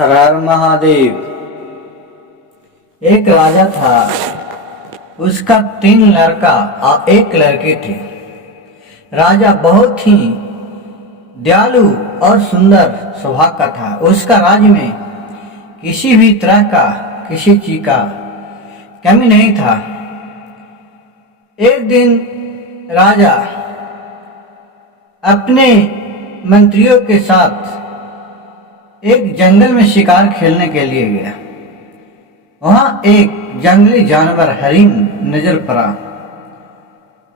हर हर महादेव। एक राजा था, उसका 3 लड़का और 1 लड़की थे। राजा बहुत ही दयालु और सुंदर स्वभाव का था। उसका राज्य में किसी भी तरह का किसी चीज का कमी नहीं था। एक दिन राजा अपने मंत्रियों के साथ एक जंगल में शिकार खेलने के लिए गया। वहां एक जंगली जानवर हरिन नजर पड़ा।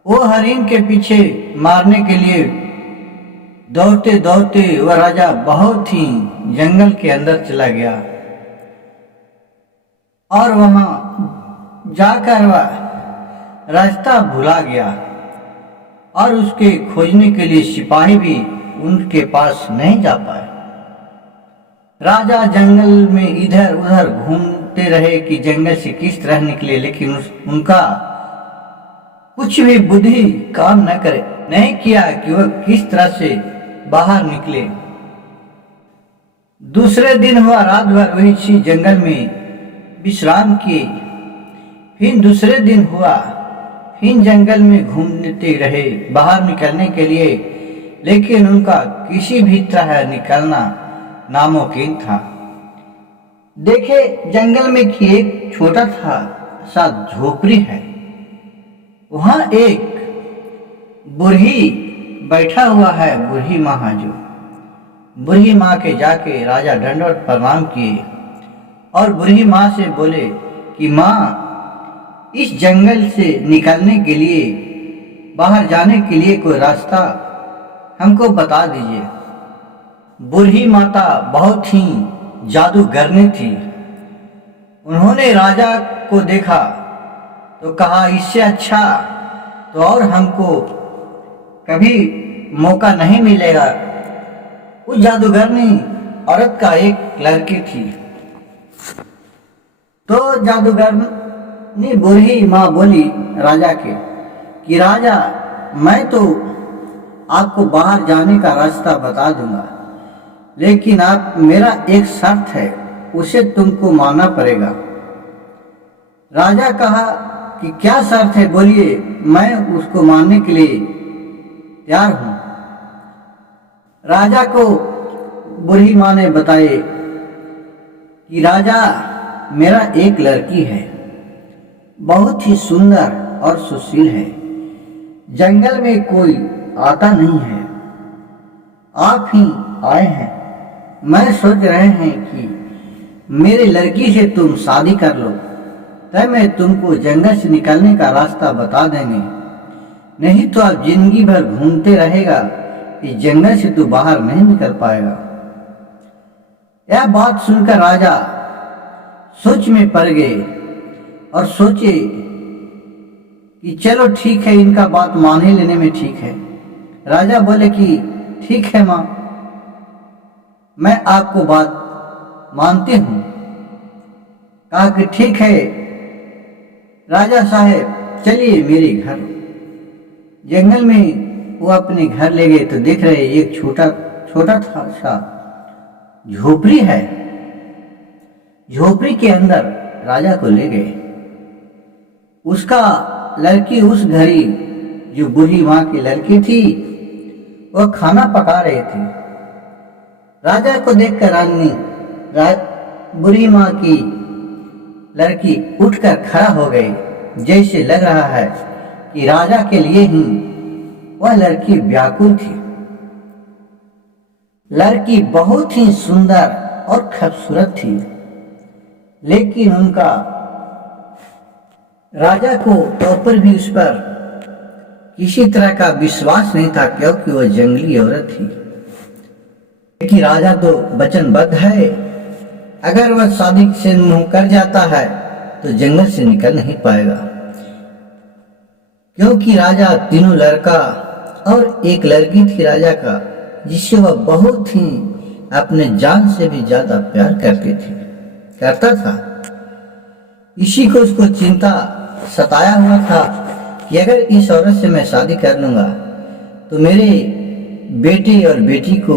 वो हरिन के पीछे मारने के लिए दौड़ते दौड़ते वह राजा बहुत ही जंगल के अंदर चला गया और वहां जाकर वह रास्ता भुला गया और उसके खोजने के लिए सिपाही भी उनके पास नहीं जा पाए। राजा जंगल में इधर उधर घूमते रहे कि जंगल से किस तरह निकले, लेकिन उनका कुछ भी बुद्धि काम न करे, नहीं किया कि वह किस तरह से बाहर निकले। दूसरे दिन हुआ, रात भर वही जंगल में विश्राम किए। फिर दूसरे दिन हुआ, फिर जंगल में घूमते रहे बाहर निकलने के लिए, लेकिन उनका किसी भी तरह निकलना नामुमकिन था। देखे जंगल में कि एक छोटा सा झोपड़ी है। वहां एक बूढ़ी बैठा हुआ है, बूढ़ी माँ जो। बूढ़ी माँ के जाके राजा दंडवत प्रणाम किए और बूढ़ी माँ से बोले कि माँ, इस जंगल से निकलने के लिए, बाहर जाने के लिए कोई रास्ता हमको बता दीजिए। बूढ़ी माता बहुत ही जादूगरनी थी। उन्होंने राजा को देखा तो कहा, इससे अच्छा तो और हमको कभी मौका नहीं मिलेगा। उस जादूगरनी औरत का एक लड़की थी। तो जादूगरनी बूढ़ी माँ बोली राजा के कि राजा, मैं तो आपको बाहर जाने का रास्ता बता दूंगा, लेकिन आप मेरा एक शर्त है, उसे तुमको मानना पड़ेगा। राजा कहा कि क्या शर्त है, बोलिए, मैं उसको मानने के लिए तैयार हूं। राजा को बूढ़ी माँ ने बताए कि राजा, मेरा एक लड़की है, बहुत ही सुंदर और सुशील है। जंगल में कोई आता नहीं है, आप ही आए हैं। मैं सोच रहे हैं कि मेरे लड़की से तुम शादी कर लो, तब मैं तुमको जंगल से निकलने का रास्ता बता देंगे। नहीं तो आप जिंदगी भर घूमते रहेगा, इस जंगल से तू बाहर नहीं निकल पाएगा। यह बात सुनकर राजा सोच में पड़ गए और सोचे कि चलो ठीक है, इनका बात मान ही लेने में ठीक है। राजा बोले कि ठीक है माँ, मैं आपको बात मानती हूं। कहा कि ठीक है राजा साहब, चलिए मेरे घर। जंगल में वो अपने घर ले गए तो देख रहे एक छोटा सा झोपड़ी है। झोपड़ी के अंदर राजा को ले गए। उसका लड़की उस घड़ी, जो बूढ़ी माँ की लड़की थी, वह खाना पका रहे थे। राजा को देखकर रानी बूढ़ी माँ की लड़की उठकर खड़ा हो गई, जैसे लग रहा है कि राजा के लिए ही वह लड़की व्याकुल थी। लड़की बहुत ही सुंदर और खूबसूरत थी, लेकिन उनका राजा को ऊपर भी उस पर किसी तरह का विश्वास नहीं था, क्योंकि वह जंगली औरत थी। लेकिन राजा तो वचनबद्ध है, अगर वह शादी से मुंह कर जाता है तो जंगल से निकल नहीं पाएगा। क्योंकि राजा 3 लड़का और एक लड़की थी राजा का, जिससे वह बहुत ही अपने जान से भी ज्यादा प्यार करता था। इसी को उसको चिंता सताया हुआ था कि अगर इस औरत से मैं शादी कर लूंगा तो मेरे बेटे और बेटी को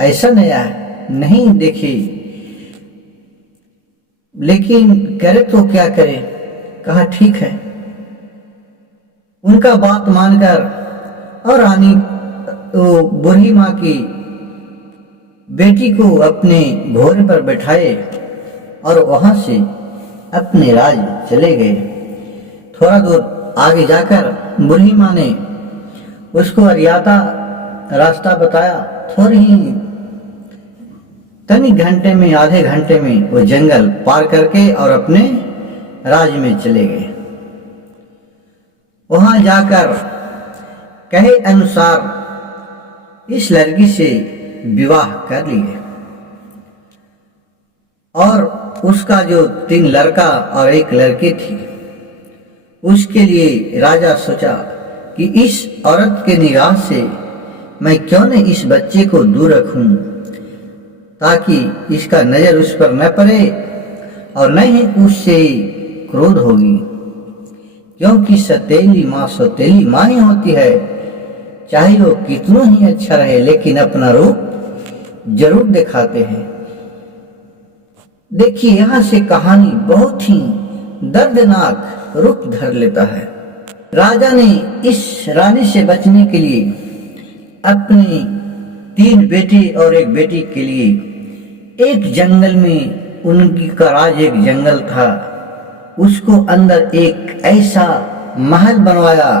ऐसा नहीं देखे लेकिन करे तो क्या करे। कहा ठीक है। उनका बात मानकर और रानी वो बूढ़ी माँ की बेटी को अपने घोड़े पर बैठाए और वहां से अपने राज चले गए। थोड़ा दूर आगे जाकर बूढ़ी माँ ने उसको अरियाता रास्ता बताया। थोड़ी ही तनिक घंटे में, आधे घंटे में वो जंगल पार करके और अपने राज में चले गए। वहां जाकर कहे अनुसार इस लड़की से विवाह कर लिए और उसका जो 3 लड़का और 1 लड़की थी, उसके लिए राजा सोचा कि इस औरत के निगाह से मैं क्यों न इस बच्चे को दूर रखूं, ताकि इसका नजर उस पर न पड़े और न ही उससे क्रोध होगी, क्योंकि सौतेली माँ ही होती है। चाहे वो कितना ही अच्छा रहे, लेकिन अपना रूप जरूर दिखाते हैं। देखिए, यहाँ से कहानी बहुत ही दर्दनाक रूप धर लेता है। राजा ने इस रानी से बचने के लिए अपनी 3 बेटे और 1 बेटी के लिए एक जंगल में, उनकी का राज एक जंगल था, उसको अंदर एक ऐसा महल बनवाया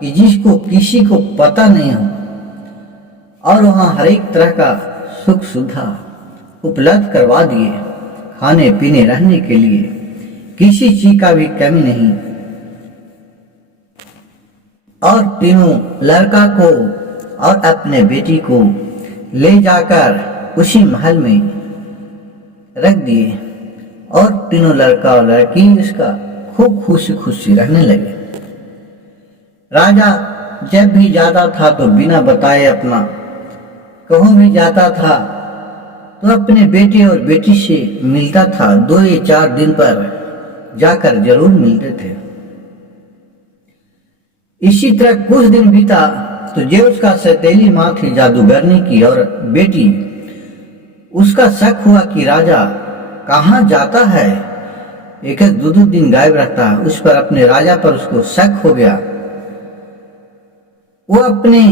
कि जिसको किसी को पता नहीं हो, और वहां हर एक तरह का सुख सुविधा उपलब्ध करवा दिए। खाने पीने रहने के लिए किसी चीज का भी कमी नहीं। और तीनों लड़का को और अपने बेटी को ले जाकर उसी महल में रख दिए और तीनों लड़का और लड़की उसका खूब खुशी खुशी रहने लगे। राजा जब भी जाता था तो बिना बताए अपना कहूं भी जाता था तो अपने बेटे और बेटी से मिलता था। 2 या 4 दिन पर जाकर जरूर मिलते थे। इसी तरह कुछ दिन बीता तो जो उसका सौतेली माँ थी जादूगरनी की और बेटी, उसका शक हुआ कि राजा कहाँ जाता है, 1-2 दिन गायब रहता है। उस पर अपने राजा पर उसको शक हो गया। वो अपने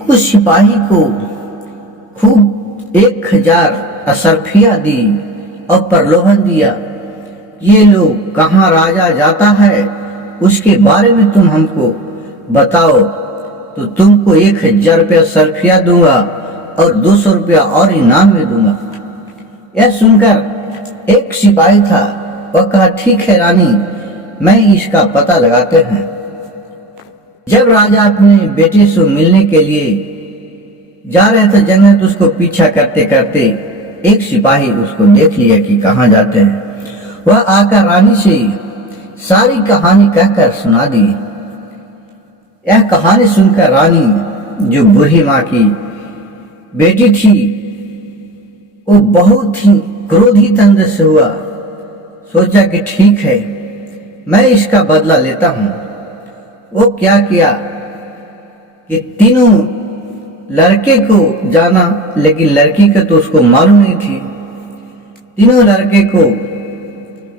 कुछ सिपाही को खूब 1000 असरफिया दी और प्रलोभन दिया, ये लोग कहाँ राजा जाता है उसके बारे में तुम हमको बताओ तो तुमको 1000 रुपया सरफिया दूंगा और 200 रुपया और इनाम में दूंगा। यह सुनकर एक सिपाही था, वह कहा ठीक है रानी, मैं इसका पता लगाते हैं। जब राजा अपने बेटे से मिलने के लिए जा रहे थे जंगल, तो उसको पीछा करते करते एक सिपाही उसको देख लिया कि कहाँ जाते हैं। वह आकर रानी से सारी कहानी कहकर सुना दी। यह कहानी सुनकर रानी, जो बूढ़ी माँ की बेटी थी, वो बहुत ही क्रोधित अंदर से हुआ। सोचा कि ठीक है, मैं इसका बदला लेता हूं। वो क्या किया कि तीनों लड़के को जाना, लेकिन लड़की को तो उसको मालूम नहीं थी। तीनों लड़के को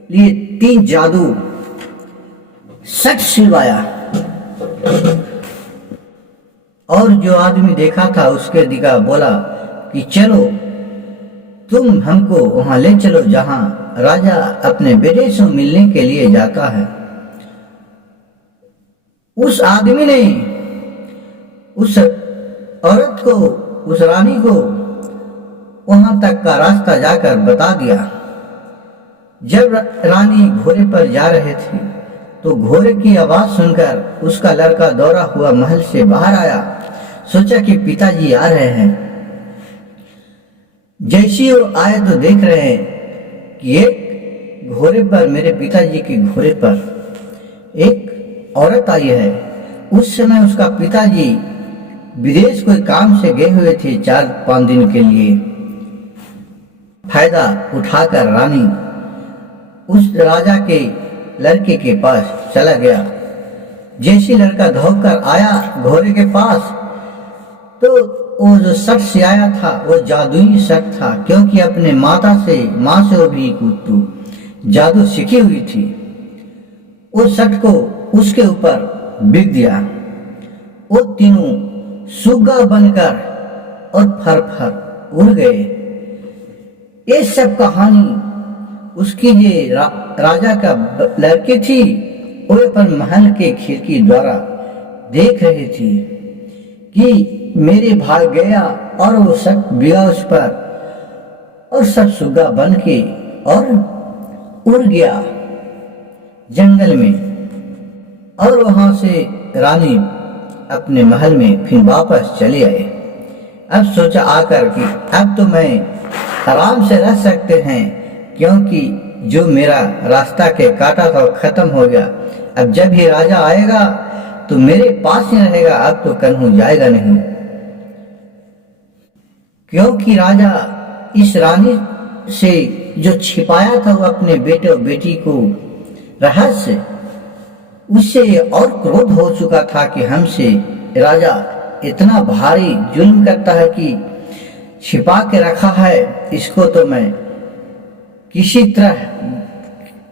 लिए 3 जादू सच सिलवाया और जो आदमी देखा था उसके दिखा बोला कि चलो तुम हमको वहां ले चलो जहां राजा अपने बेटे से मिलने के लिए जाता है। उस आदमी ने उस औरत को, उस रानी को वहां तक का रास्ता जाकर बता दिया। जब रानी घोड़े पर जा रहे थे तो घोड़े की आवाज सुनकर उसका लड़का दौड़ा हुआ महल से बाहर आया। सोचा कि पिताजी आ रहे हैं। जैसे वो आए तो देख रहे हैं कि एक घोड़े पर, मेरे पिताजी के घोड़े पर एक औरत आई है। उस समय उसका पिताजी विदेश कोई काम से गए हुए थे 4-5 दिन के लिए। फायदा उठाकर रानी उस राजा के लड़के के पास चला गया। जैसे लड़का दौड़कर आया घोड़े के पास, तो वो जो शख्स से आया था वो जादुई शख्स था, क्योंकि अपने माँ से वो भी कुत्तू जादू सीखी हुई थी। उस शट को उसके ऊपर बिक दिया। वो तीनों सुग्गा बनकर और फर फर उड़ गए। ये सब कहानी उसकी ये राजा का लड़की थी। वो अपन महल के खिड़की द्वारा देख रही थी कि मेरे भाई गया और वो सब बिगा उस पर और सब सुग्गा बन के और उड़ गया जंगल में। और वहां से रानी अपने महल में फिर वापस चले आए। अब सोचा आकर कि अब तो मैं आराम से रह सकते हैं, क्योंकि जो मेरा रास्ता के काटा था खत्म हो गया। अब जब ही राजा आएगा तो मेरे पास ही रहेगा, अब तो कन्हू जाएगा नहीं। क्योंकि राजा इस रानी से जो छिपाया था वो अपने बेटे और बेटी को रहस्य, उससे और क्रोध हो चुका था कि हमसे राजा इतना भारी जुल्म करता है कि छिपा के रखा है, इसको तो मैं किसी तरह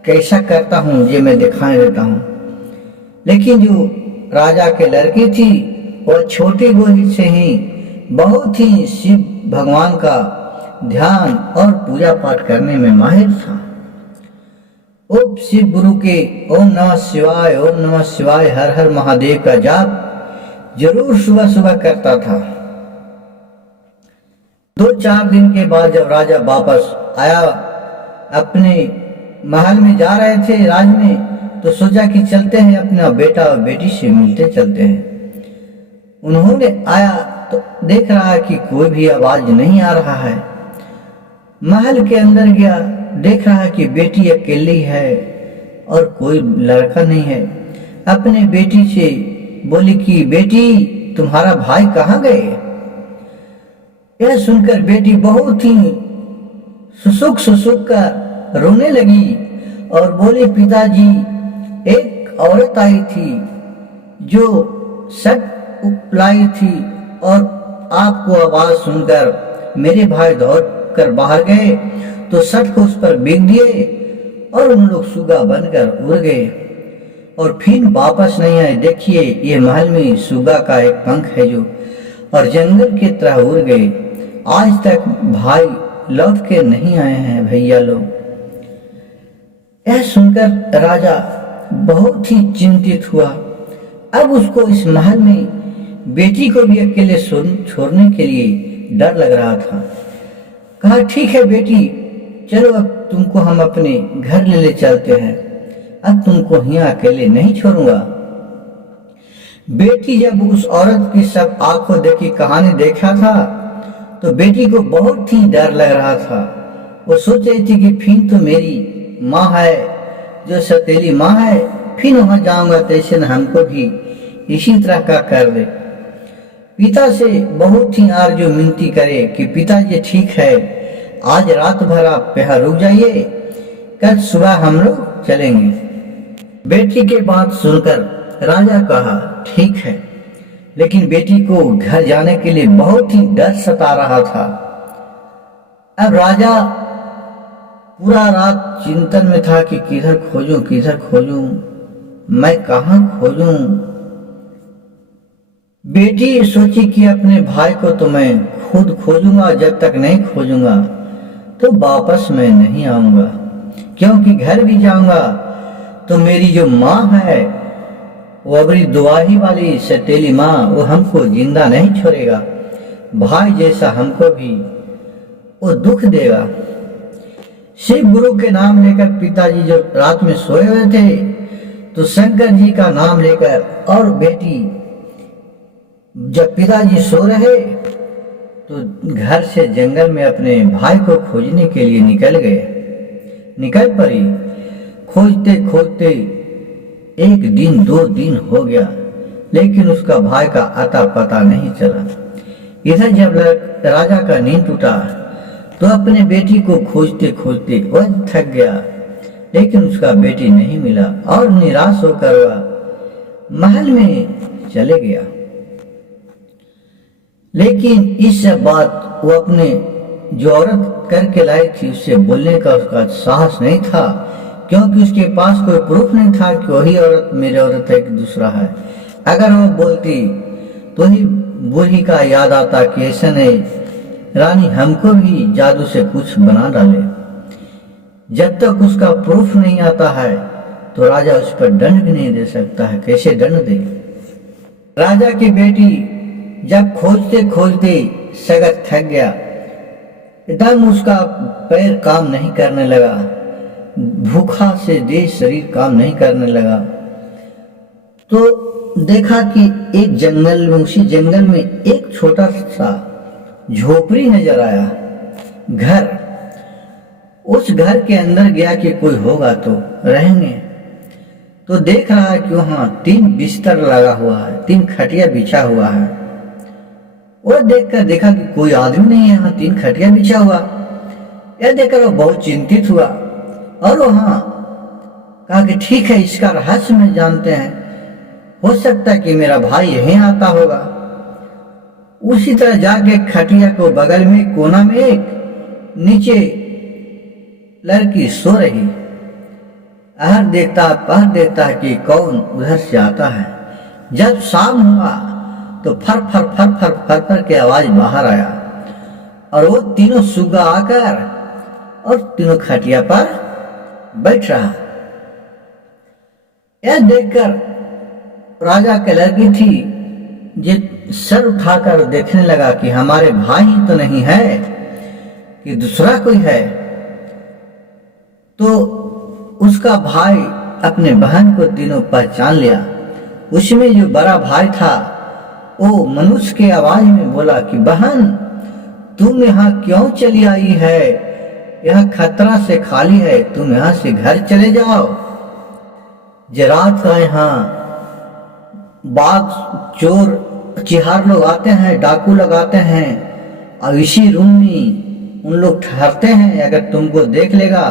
कैसा करता हूँ ये मैं दिखाई देता हूँ। लेकिन जो राजा के लड़की थी वह छोटी गोदी से ही बहुत ही शिव भगवान का ध्यान और पूजा पाठ करने में माहिर था। ओम शिव गुरु के ओम नमः शिवाय हर हर महादेव का जाप जरूर सुबह सुबह करता था। 2-4 दिन के बाद जब राजा वापस आया, अपने महल में जा रहे थे राज में, तो सोचा कि चलते हैं अपना बेटा और बेटी से मिलते चलते हैं। उन्होंने आया तो देख रहा कि कोई भी आवाज नहीं आ रहा है। महल के अंदर गया, देख रहा कि बेटी अकेली है और कोई लड़का नहीं है। अपने बेटी से बोली कि बेटी तुम्हारा भाई कहाँ गए? यह सुनकर बेटी बहुत ही सुसुक कर रोने लगी और बोले पिताजी, एक औरत आई थी जो शट लाई थी और आपको आवाज सुनकर मेरे भाई दौड़ कर बाहर गए तो शट को उस पर बिक दिए और उन लोग सुगा बनकर उड़ गए और फिर वापस नहीं आए। देखिए ये महल में सुगा का एक पंख है जो, और जंगल की तरह उड़ गए। आज तक भाई लौट के नहीं आए हैं भैया लोग। यह सुनकर राजा बहुत ही चिंतित हुआ। अब उसको इस महल में बेटी को भी अकेले छोड़ने के लिए डर लग रहा था। कहा ठीक है बेटी, चलो अब तुमको हम अपने घर ले चलते हैं, अब तुमको यहाँ अकेले नहीं छोड़ूंगा। बेटी जब उस औरत की सब आंखों देखी कहानी देखा था तो बेटी को बहुत ही डर लग रहा था। वो सोच रही थी कि फिर तो मेरी माँ है जो सतीली माँ है, फिर वहां जाऊंगा तो ऐसे न हमको भी इसी तरह का कर दे। पिता से बहुत ही आरजू मिनती करे कि पिताजी ठीक है, आज रात भर आप यहाँ रुक जाइए, कल सुबह हम लोग चलेंगे। बेटी के बात सुनकर राजा कहा ठीक है, लेकिन बेटी को घर जाने के लिए बहुत ही डर सता रहा था। अब राजा पूरा रात चिंतन में था कि किधर खोजूं, मैं कहां खोजूं। बेटी सोची कि अपने भाई को तो मैं खुद खोजूंगा, जब तक नहीं खोजूंगा तो वापस मैं नहीं आऊंगा, क्योंकि घर भी जाऊंगा तो मेरी जो माँ है वो बड़ी दुआही वाली सतीली माँ, वो हमको जिंदा नहीं छोड़ेगा। भाई जैसा हमको भी वो दुख देगा। शिव गुरु के नाम लेकर पिताजी जब रात में सोए हुए थे तो शंकर जी का नाम लेकर और बेटी जब पिताजी सो रहे तो घर से जंगल में अपने भाई को खोजने के लिए निकल पड़ी। खोजते खोजते 1 दिन 2 दिन हो गया, लेकिन उसका भाई का आता पता नहीं चला। इधर जब राजा का नींद टूटा तो अपने बेटी को खोजते खोजते वह थक गया, लेकिन उसका बेटी नहीं मिला और निराश होकर वह महल में चले गया। लेकिन इस सब बात वो अपने जो औरत करके लाई थी उससे बोलने का उसका साहस नहीं था, क्योंकि उसके पास कोई प्रूफ नहीं था कि वही औरत मेरी औरत है कि दूसरा है। अगर वो बोलती तो ही बूढ़ी का याद आता कि ऐसा नहीं, रानी हमको भी जादू से कुछ बना डाले। जब तक उसका प्रूफ नहीं आता है तो राजा उस पर दंड भी नहीं दे सकता है। कैसे दंड दे? राजा की बेटी जब खोजते खोजते सगर थक गया, एकदम उसका पैर काम नहीं करने लगा, भूखा से देह शरीर काम नहीं करने लगा, तो देखा कि एक जंगल में, उसी जंगल में एक छोटा सा झोपड़ी नजर आया, घर। उस घर के अंदर गया कि कोई होगा तो रहेंगे। तो देख रहा है कि वहां 3 बिस्तर लगा हुआ है, 3 खटिया बिछा हुआ है। वो देखकर देखा कि कोई आदमी नहीं है, यहाँ 3 खटिया बिछा हुआ। यह देखकर वो बहुत चिंतित हुआ और वहां कहा कि ठीक है, इसका रहस्य में जानते हैं, हो सकता है कि मेरा भाई यहीं आता होगा। उसी तरह जाके खटिया को बगल में कोना में एक नीचे लड़की सो रही, आहर देखता है कि कौन उधर से आता है। जब शाम हुआ तो फर फर फर फर फर फर के आवाज बाहर आया और वो तीनों सुग्गा आकर और तीनों खटिया पर बैठ रहा। यह देखकर राजा की लड़की थी जो सर उठाकर देखने लगा कि हमारे भाई ही तो नहीं है कि दूसरा कोई है। तो उसका भाई अपने बहन को तीनों पहचान लिया। उसमें जो बड़ा भाई था वो मनुष्य की आवाज में बोला कि बहन, तुम यहाँ क्यों चली आई है? यह खतरा से खाली है, तुम यहाँ से घर चले जाओ। रात का यहाँ बाग चोर चिहार लोग आते हैं, डाकू लोग आते हैं और इसी रूम में उन लोग ठहरते हैं। अगर तुमको देख लेगा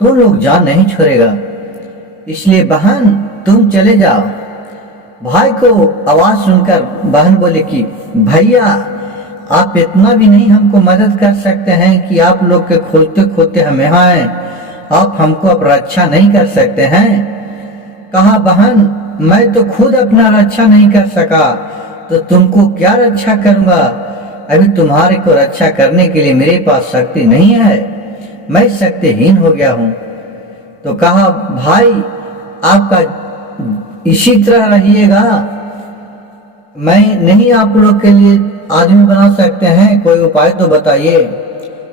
तो लोग जान नहीं छोड़ेगा, इसलिए बहन तुम चले जाओ। भाई को आवाज सुनकर बहन बोले कि भैया, आप इतना भी नहीं हमको मदद कर सकते हैं कि आप लोग के खोजते खोजते हम यहाँ आए, आप हमको अब रक्षा नहीं कर सकते हैं। कहा बहन, मैं तो खुद अपना रक्षा नहीं कर सका तो तुमको क्या रक्षा करूंगा? अभी तुम्हारे को रक्षा करने के लिए मेरे पास शक्ति नहीं है, मैं शक्तिहीन हो गया हूं। तो कहा भाई, आपका इसी तरह रहिएगा, मैं नहीं आप लोग के लिए आदमी बना सकते हैं, कोई उपाय तो बताइए।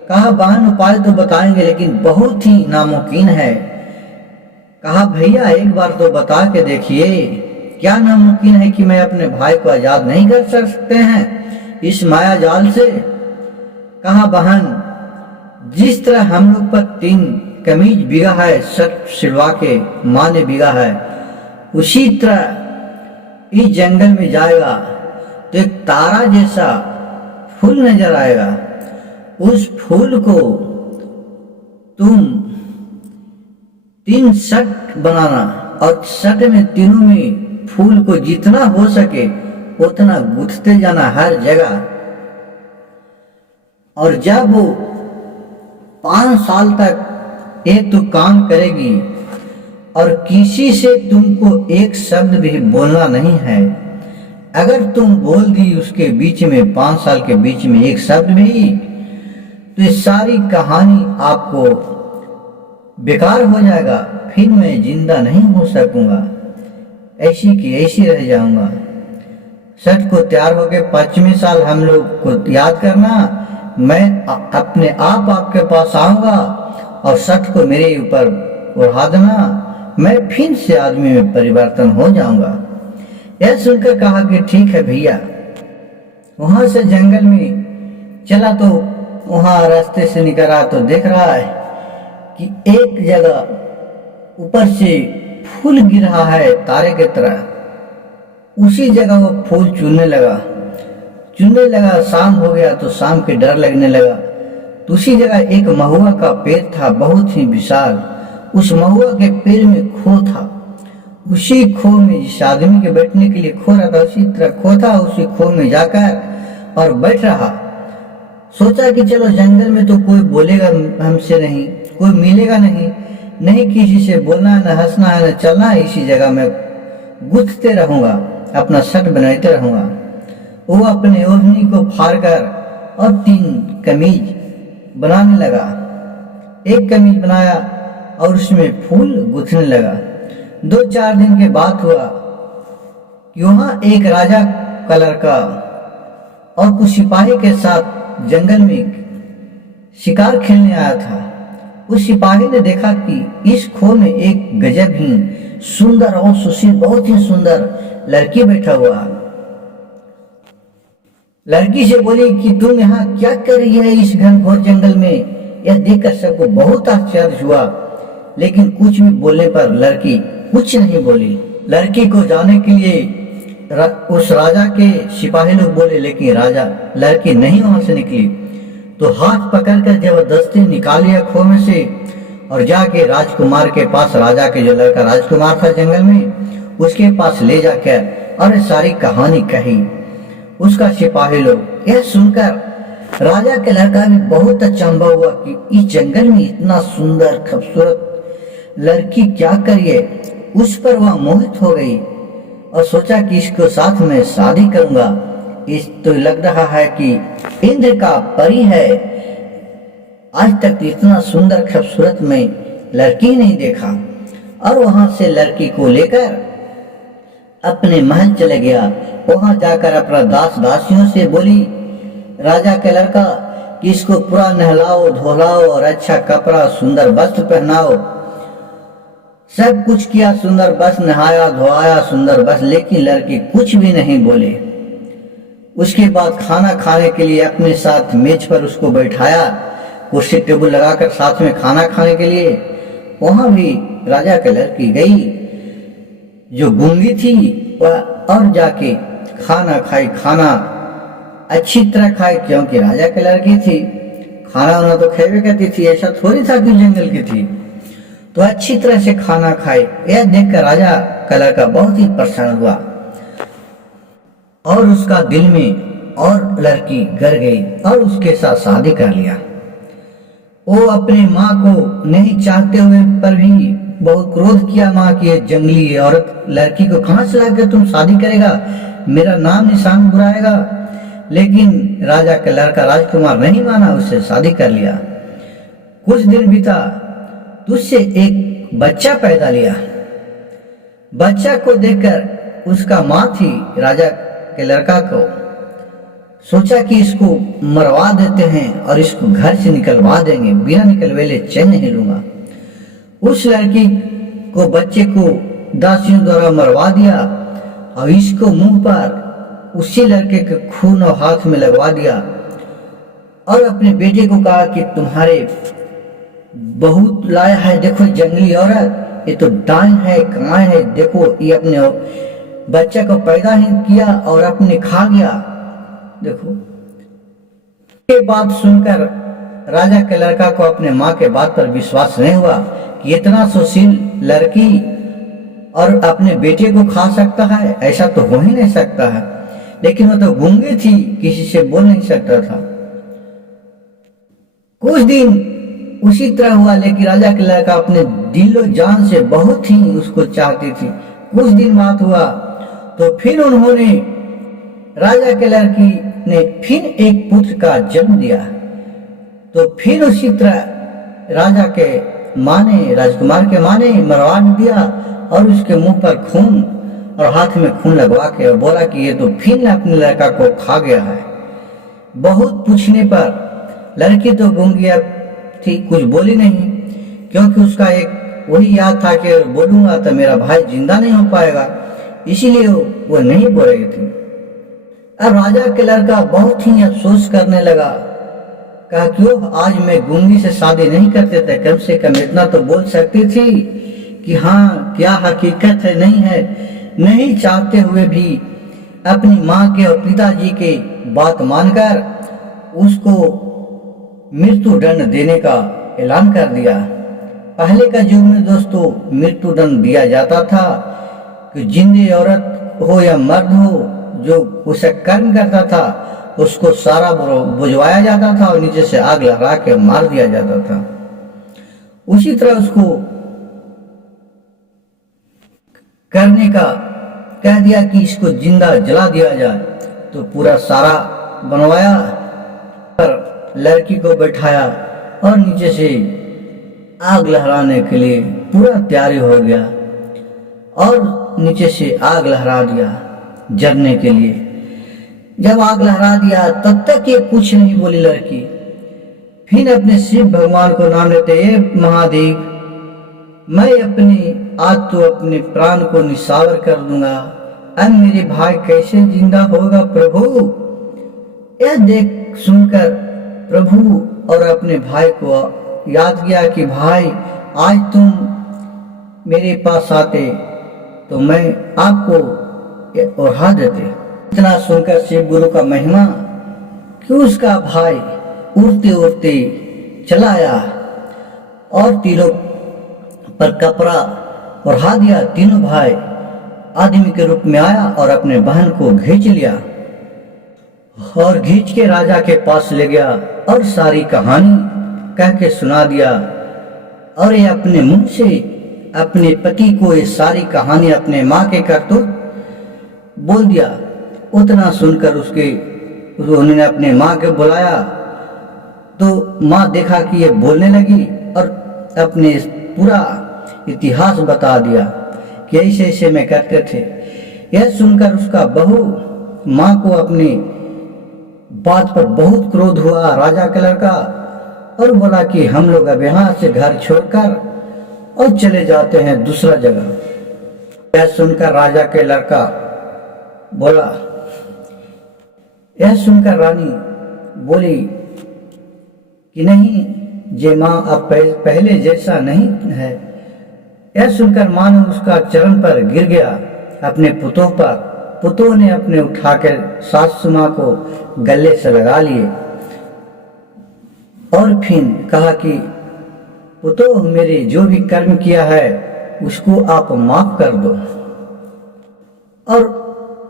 कहा बहन, उपाय तो बताएंगे लेकिन बहुत ही नामुमकिन है। कहा भैया, एक बार तो बता के देखिए, क्या नामुमकिन है कि मैं अपने भाई को आजाद नहीं कर सकते हैं इस माया जाल से? कहा बहन, जिस तरह हम लोग पर 3 कमीज बिगा है, शर्ट सिलवा के माँ ने बिगा है, उसी तरह इस जंगल में जाएगा तो एक तारा जैसा फूल नजर आएगा। उस फूल को तुम 3 शर्ट बनाना और शर्ट में तीनों में फूल को जितना हो सके उतना गूंथते जाना हर जगह। और जब वो 5 साल तक एक तो काम करेगी और किसी से तुमको एक शब्द भी बोलना नहीं है। अगर तुम बोल दी उसके बीच में 5 साल के बीच में एक शब्द भी, तो ये सारी कहानी आपको बेकार हो जाएगा, फिर मैं जिंदा नहीं हो सकूंगा, ऐसी की ऐसी रह जाऊंगा। सच को तैयार होके 5वें साल हम लोग को याद करना, मैं अपने आप आपके पास आऊंगा और सच को मेरे ऊपर उड़ा देना, मैं फिर से आदमी में परिवर्तन हो जाऊंगा। यह सुनकर कहा कि ठीक है भैया। वहां से जंगल में चला तो वहां रास्ते से निकल रहा तो देख रहा है कि एक जगह ऊपर से फूल गिर रहा है तारे की तरह। उसी जगह वो फूल चुनने लगा। शाम हो गया तो शाम के डर लगने लगा। तो उसी जगह एक महुआ का पेड़ था, बहुत ही विशाल। उस महुआ के पेड़ में खो था। उसी खो में जिस आदमी के बैठने के लिए खो रहा था, उसी तरह खो था। उसी खो में जाकर और बैठ रहा। सोचा कि चलो जंगल में तो कोई बोलेगा हमसे नहीं, कोई मिलेगा नहीं, नहीं किसी से बोलना है, न हंसना है, न चलना है, इसी जगह में गुथते रहूंगा, अपना शर्ट बनाते रहूंगा। वो अपने ओढ़नी को फाड़कर और 3 कमीज बनाने लगा। एक कमीज बनाया और उसमें फूल गुथने लगा। 2-4 दिन के बाद हुआ कि वहां एक राजा का लड़का और कुछ सिपाही के साथ जंगल में शिकार खेलने आया था। उस सिपाही ने देखा कि इस खो में एक गजब ही सुंदर और सुशील, बहुत ही सुंदर लड़की बैठा हुआ। लड़की से बोली कि तुम यहाँ क्या कर रही है इस घनघोर जंगल में? यह देखकर सबको बहुत आश्चर्य हुआ, लेकिन कुछ भी बोलने पर लड़की कुछ नहीं बोली। लड़की को जाने के लिए उस राजा के सिपाही लोग बोले, लेकिन लड़की नहीं वहां से निकली। तो हाथ पकड़कर जबरदस्ती निकाल लिया खो में से और जाके राजकुमार के पास, राजा के जो लड़का राजकुमार था जंगल में, उसके पास ले जाकर और सारी कहानी कही। उसका सिपाही लोग यह सुनकर राजा के लड़का भी बहुत अचंभा हुआ कि इस जंगल में इतना सुंदर खूबसूरत लड़की क्या करिए। उस पर वह मोहित हो गई और सोचा कि इसको साथ में शादी करूंगा। इस तो लग रहा है कि इंद्र का परी है, आज तक इतना सुंदर खूबसूरत में लड़की नहीं देखा। और वहां से लड़की को लेकर अपने महल चले गया। वहां जाकर अपना दास दासियों से बोली, राजा के लड़का कि इसको पूरा नहलाओ धोलाओ और अच्छा कपड़ा सुंदर वस्त्र पहनाओ। सब कुछ किया, सुंदर बस नहाया धोआया सुंदर बस, लेकिन लड़की कुछ भी नहीं बोले। उसके बाद खाना खाने के लिए अपने साथ मेज पर उसको बैठाया, कुर्सी टेबल लगाकर साथ में खाना खाने के लिए। वहां भी राजा की लड़की गई, जो गूंगी थी वह और जाके खाना खाई। खाना अच्छी तरह खाई, क्योंकि राजा की लड़की थी, खाना वाना तो खेबे करती थी, ऐसा थोड़ी था कि जंगल की थी। तो अच्छी तरह से खाना खाए। यह देखकर राजा का लड़का बहुत ही प्रसन्न हुआ और उसका दिल में और लड़की गर गई और उसके साथ शादी कर लिया। वो अपने माँ को नहीं चाहते हुए पर भी बहुत क्रोध किया। माँ की जंगली औरत लड़की को कहां से लाकर तुम शादी करेगा, मेरा नाम निशान बुलाएगा। लेकिन राजा का लड़का राजकुमार नहीं माना, उससे शादी कर लिया। कुछ दिन बीता, उससे एक बच्चा पैदा लिया। बच्चा को देखकर उसका माँ थी राजा के लड़का को सोचा कि इसको मरवा देते हैं और इसको घर से निकलवा देंगे, बिना निकलवेले चैन नहीं लूंगा। उस लड़की को, बच्चे को दासियों द्वारा मरवा दिया और इसको मुंह पर उसी लड़के के खून और हाथ में लगवा दिया और अपने बेटे को कहा कि तुम्हारे बहुत लाया है, देखो जंगली औरत, ये तो डाइन है, कांय है, देखो ये अपने बच्चे को पैदा ही किया और अपने खा गया। देखो ये बात सुनकर राजा के लड़का को अपने माँ के बात पर विश्वास नहीं हुआ कि इतना सुशील लड़की और अपने बेटे को खा सकता है, ऐसा तो हो ही नहीं सकता है। लेकिन वो तो गूंगी थी, किसी से बोल नहीं सकता था। कुछ दिन उसी तरह हुआ, लेकिन राजा के लड़का अपने दिलो जान से बहुत ही उसको चाहती थी। कुछ दिन बाद हुआ तो फिर उन्होंने, राजा के लड़की ने फिर एक पुत्र का जन्म दिया। तो फिर उसी तरह राजा के माँ ने, राजकुमार के माँ ने मरवा दिया और उसके मुंह पर खून और हाथ में खून लगवा के और बोला कि ये तो फिर अपने लड़का को खा गया है। बहुत पूछने पर लड़की तो गूंगी थी, कुछ बोली नहीं, क्योंकि उसका एक वही याद था कि बोलूंगा तो मेरा भाई जिंदा नहीं हो पाएगा, इसीलिए वो नहीं बोल रही थी। अब राजा के लड़का बहुत ही अफसोस करने लगा, कहा क्यों आज मैं गूंगी से शादी नहीं करते थे, कम से कम इतना तो बोल सकती थी कि हाँ क्या हकीकत है, नहीं है। नहीं चाहते हुए भी अपनी माँ के और पिताजी के बात मानकर उसको मृत्यु दंड देने का ऐलान कर दिया। पहले का युग में दोस्तों मृत्यु दंड दिया जाता था कि जिंदे औरत हो या मर्द हो जो उसे कर्म करता था उसको सारा बुझवाया जाता था और नीचे से आग लगा के मार दिया जाता था। उसी तरह उसको करने का कह दिया कि इसको जिंदा जला दिया जाए, तो पूरा सारा बनवाया पर लड़की को बैठाया और नीचे से आग लहराने के लिए पूरा तैयारी हो गया और नीचे से आग लहरा दिया जलने के लिए। जब आग लहरा दिया तब तक ये कुछ नहीं बोली लड़की। फिर अपने शिव भगवान को नाम लेते, हे महादेव, मैं आज तो अपने प्राण को निछावर कर दूंगा, अब मेरे भाई कैसे जिंदा होगा प्रभु। यह देख सुनकर प्रभु और अपने भाई को याद किया कि भाई आज तुम मेरे पास आते तो मैं आपको ओढ़ा देते। इतना सुनकर शिव गुरु का महिमा कि उसका भाई उड़ते उड़ते चला आया और तीनों पर कपड़ा ओढ़ा दिया। तीनों भाई आदमी के रूप में आया और अपने बहन को खींच लिया और खींच के राजा के पास ले गया और सारी कहानी कह के सुना दिया। और ये अपने मुंह से अपने पति को ये सारी कहानी अपने माँ के करतूत बोल दिया। उतना सुनकर उन्होंने अपने माँ के बुलाया तो माँ देखा कि ये बोलने लगी और अपने पूरा इतिहास बता दिया कि ऐसे ऐसे में करते थे। यह सुनकर उसका बहू माँ को अपनी बात पर बहुत क्रोध हुआ राजा के लड़का और बोला कि हम लोग अब यहाँ से घर छोड़कर और चले जाते हैं दूसरा जगह। यह सुनकर राजा के लड़का बोला, यह सुनकर रानी बोली कि नहीं, जे माँ अब पहले जैसा नहीं है। यह सुनकर माँ ने उसका चरण पर गिर गया अपने पुतों पर। पुतों ने अपने उठाकर सासू माँ को गले से लगा लिए और फिर कहा कि पुतों, मेरे जो भी कर्म किया है उसको आप माफ कर दो। और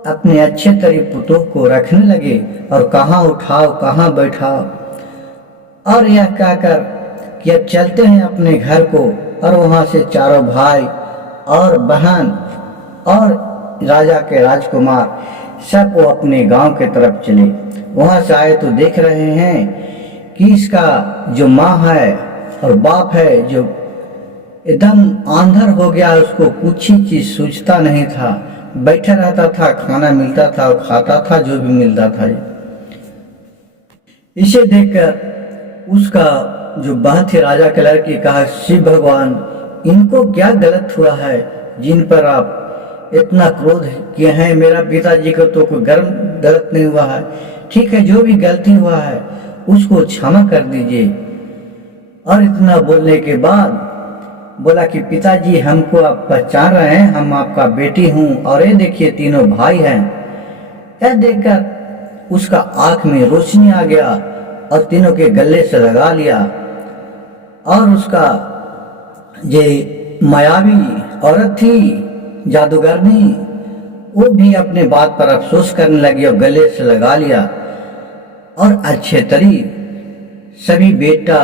अपने अच्छे तरह पुतों को रखने लगे और कहाँ उठाओ कहाँ बैठाओ। और यह कहकर कि अब चलते हैं अपने घर को। और वहां से चारों भाई और बहन और राजा के राजकुमार सब वो अपने गांव के तरफ चले। वहां से आए तो देख रहे हैं कि इसका जो माँ है और बाप है जो एकदम आंधर हो गया, उसको कुछ ही चीज सूझता नहीं था, बैठा रहता था, खाना मिलता था और खाता था जो भी मिलता था। इसे देखकर उसका जो बहन थी राजा के लड़की कहा, शिव भगवान, इनको क्या गलत हुआ है जिन पर आप इतना क्रोध किए हैं। मेरा पिताजी को तो कोई गलत नहीं हुआ है, ठीक है, जो भी गलती हुआ है उसको क्षमा कर दीजिए। और इतना बोलने के बाद बोला कि पिताजी, हमको आप पहचान रहे हैं, हम आपका बेटी हूँ और ये देखिए तीनों भाई हैं। यह देखकर उसका आंख में रोशनी आ गया और तीनों के गले से लगा लिया। और उसका ये मायावी औरत थी जादूगरनी, वो भी अपने बात पर अफसोस करने लगी और गले से लगा लिया। और अच्छे तरी सभी बेटा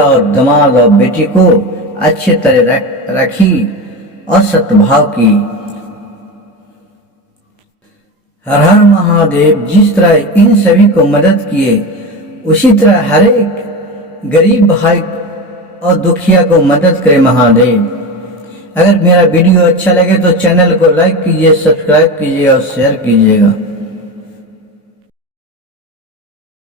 और दामाद और बेटी को अच्छे तरह रखी और सद्भाव की। हर हर महादेव। जिस तरह इन सभी को मदद किए उसी तरह हर एक गरीब भाई और दुखिया को मदद करे महादेव। अगर मेरा वीडियो अच्छा लगे तो चैनल को लाइक कीजिए, सब्सक्राइब कीजिए और शेयर कीजिएगा।